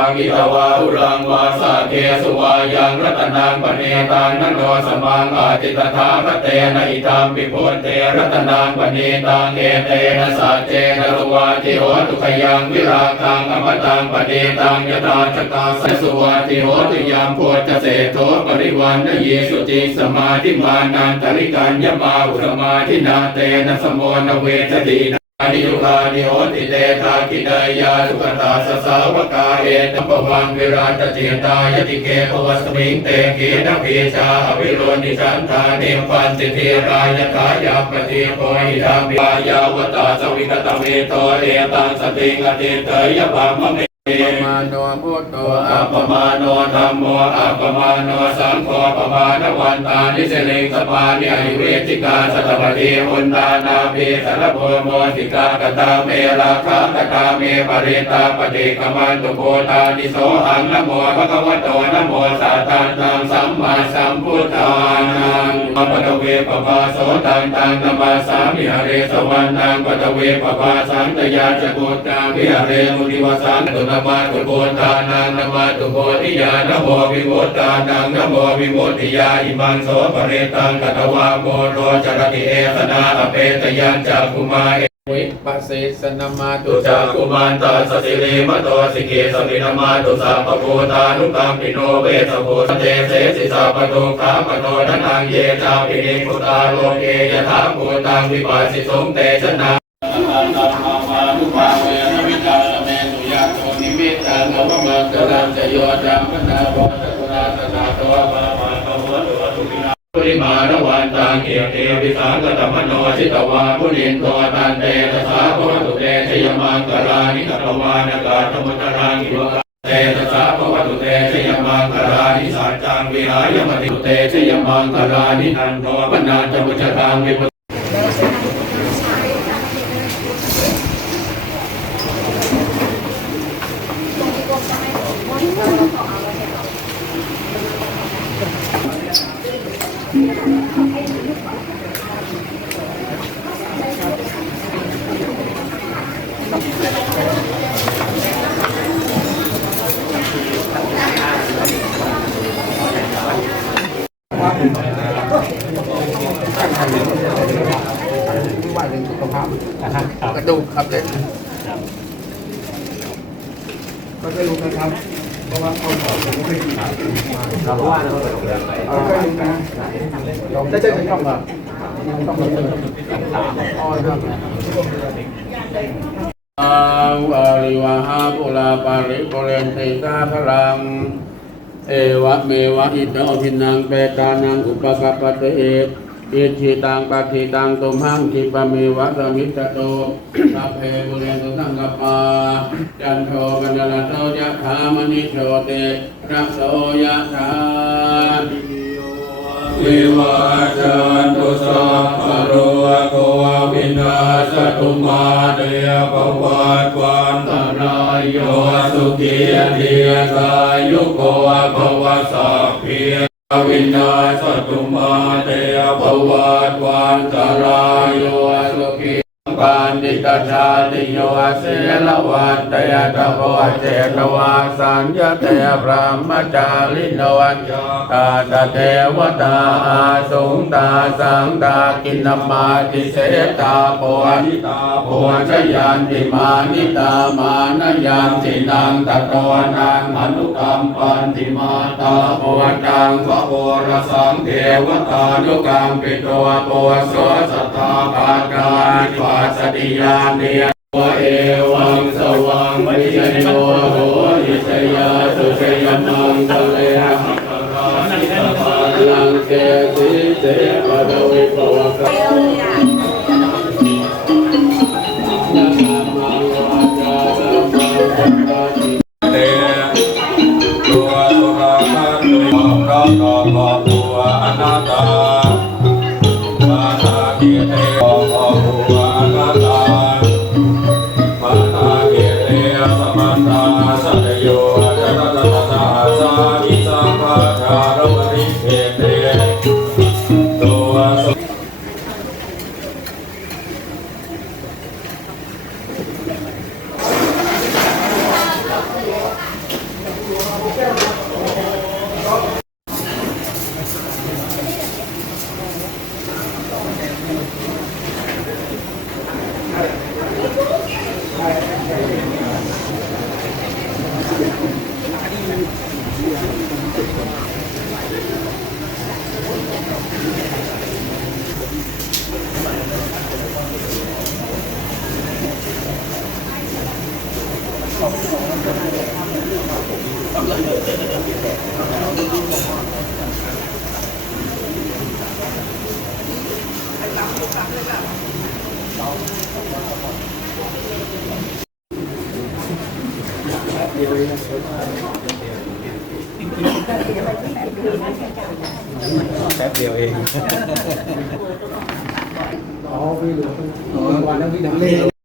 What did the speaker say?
ากิตวาหุรังวาสาเกสุวายังรัตนังปเนตังนโนสมังอาติตถาคเตนะอิตามปิพุทเตรัตนังปเนตังเอเตนะสาเจนะรุวาติโหตุขยังวิราคังอมตังปเนตังยตาชกาสสุวาติโหตุยามโพจเสโทปริวันนเยสุติสมาธิมานันตริกัญญมาอุรมาทินาเตนะสมโนเวทตินานิยุคานิโหติเตทาคินายาสุขตาสสาวกาเอตัมปวังวิราชเจตายติเกภวสมิงเตกีนะเชาอวิโรนิชันธาเนปันติเทรายกายาปฏิโกหิธามิยาวตาสวิกตเมโตเอตังสติงอติเตยบามะเม ปมาโนพุทโธอัปมาโนธรรมโมอัปมาโนสังโฆปมาณวันตานิเสเลงสปานิอิเวติกาสัตปฏิหุนตานาเปสารโพโมติกากตาเมราคากตาเมปริตาปฏิกมันตุโกตานิโสหังนโมภะคะวะโตนโมสัตตานังสัมมาสัมพุทธานังปะตะเวปปาโสตังตังนมาสามิหเรสวันตังปะตะเวปปาสังตยาจโกตาวิหเรมุนิวสังตุนมาตุโกตานังนมาตุโกติยานโมวิโมตตานังนโมวิโมติยาอิมังโสปะเรตังกัตวาโมโรจรติเอสนาอเปตยัญจักุมาเอวิปัสสิสนามาตุจากกุมารตาสสิเลมโตสิเกสมินามาตุสัพพโพธานุกัมปิโนเวสโพเตเสสิสาปโตคาปโตนันังเยจาปิเนพุตาโลเกยถาภูตังวิปัสสิสงเตชนะ ว่ามังกราสยดยังพนาปุริมาณวันตังเอเตวิสากตมโนชิตวาปุรินโตตันเตตสาภวตุเตชยมังกรานิกัตวานากาธมุตรังอิวะเตตสาภวตุเตชยมังกรานิสัจจังวิหายมติเตชยมังกรานิอันโตปนาจมุจตังวิปุ ว่าเรื่องสุขภาพกระดูกครับเด็กก็จะรู้นะครับเพราะว่าเขาสอนผมไม่ดีเราว่านะเราก็รู้นะจะจะจะต้องแบบต้องแบบอ๋อครับอาวาริวหาปุราปาริปุเรนติสาพลัง เอวะเมวะอิโตทินังเปตานังอุปกปปะเตเออิจิตังปัจิตังตุมหังคิปะเมวะสมิตโตสัพเพบุเรนตุสังกปาจันโทกันดลโตยะธามณิโชเตระโสยะธาวิวาจันตุสัพพะโรโควินาสตุมาเตยปวัตวันตรายโยสุขีเทียกา เพียวินาสตุมาเตยภวัตวันตรายโย ปานดิตชาติโยเสลวันเตยตะโพเจตวาสัญญเตยพระมจาริโนวันตาตะเทวตาอาสุงตาสังตากินนามาติเสตาโพนิตาโพชยันติมานิตามานยันตินังตะโกนังอนุกรรมปันติมาตาโพจังพระโอรสังเทวตานุกรรมปิโตโพโสสัทธาปาการวา ติยานิยเอวังสวังวิชโยโหอิชยาสุชยมังตะเลหักรานิตาลังเกติเตปะดวิปวะกะ สัตโยจัตตะตาสานิสังฆาชารวริเตเตตัวส แป๊บเดียวเองอ๋อพี่เหลือวันนั้นพี่ทำเล่